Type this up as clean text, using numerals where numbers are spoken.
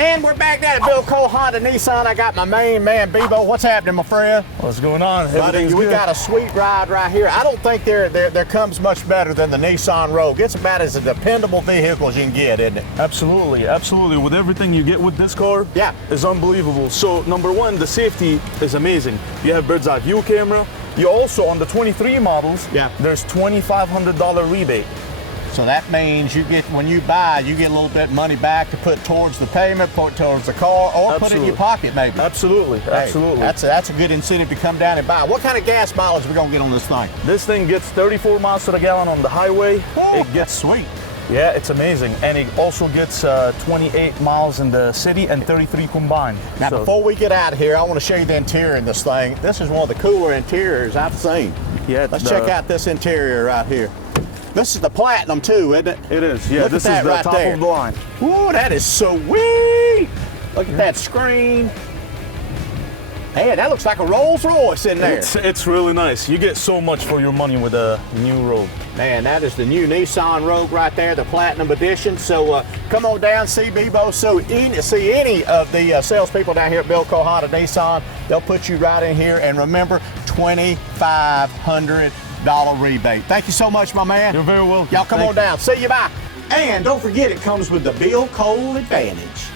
And we're back down at Bill Cole Honda Nissan. I got my main man, Bebo. What's happening, my friend? What's going on? Buddy, we got a sweet ride right here. I don't think there comes much better than the Nissan Rogue. It's about as a dependable vehicle as you can get, isn't it? Absolutely, absolutely. With everything you get with this car, yeah, is unbelievable. So number one, the safety is amazing. You have bird's eye view camera. You also, on the 23 models, yeah, there's $2,500 rebate. So that means you get, when you buy, you get a little bit of money back to put towards the payment, put towards the car, or put it in your pocket maybe. Absolutely, hey, absolutely. That's a good incentive to come down and buy. What kind of gas mileage are we gonna get on this thing? This thing gets 34 miles to the gallon on the highway. Ooh, it gets sweet. Yeah, it's amazing. And it also gets 28 miles in the city and 33 combined. Now, before we get out of here, I want to show you the interior in this thing. This is one of the cooler interiors I've seen. Yeah. Let's check out this interior right here. This is the Platinum too, isn't it? It is, yeah. Look this at that is the right top there. of the line. Ooh, that is sweet. Look at that screen. Man, that looks like a Rolls Royce in there. It's really nice. You get so much for your money with a new Rogue. Man, that is the new Nissan Rogue right there, the Platinum Edition. So come on down, see Bebo, see any of the salespeople down here at Bill Cole Honda Nissan. They'll put you right in here, and remember, $2,500 rebate. Thank you so much, my man. You're very welcome. Y'all come on down. See you, bye. And don't forget, it comes with the Bill Cole Advantage.